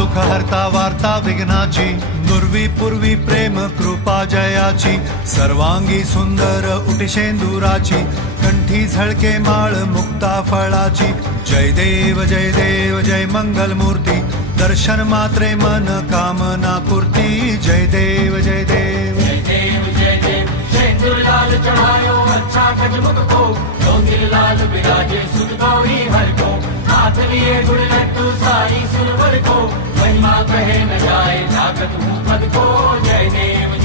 दुःख हरता वार्ता विघ्नाची, नुरवी पूर्वी प्रेम कृपा जयाची, सर्वांगी सुंदर उटी शेंदुराची, कंठी झळके माळ मुक्ता फळाची, जय देव जय मंगल मूर्ती, दर्शन मात्रे मन कामना पूर्ती, जय देव जय देव शेंदूर लाल चढ़ायो अच्छा गजमुख को, डोंगिर लाल बिराजे सुख गौरी हर को, हाथ लिए गुड़ लड्डू साई सुरवर को, महिमा कहे न जाए जागत हूँ पद को, जय देव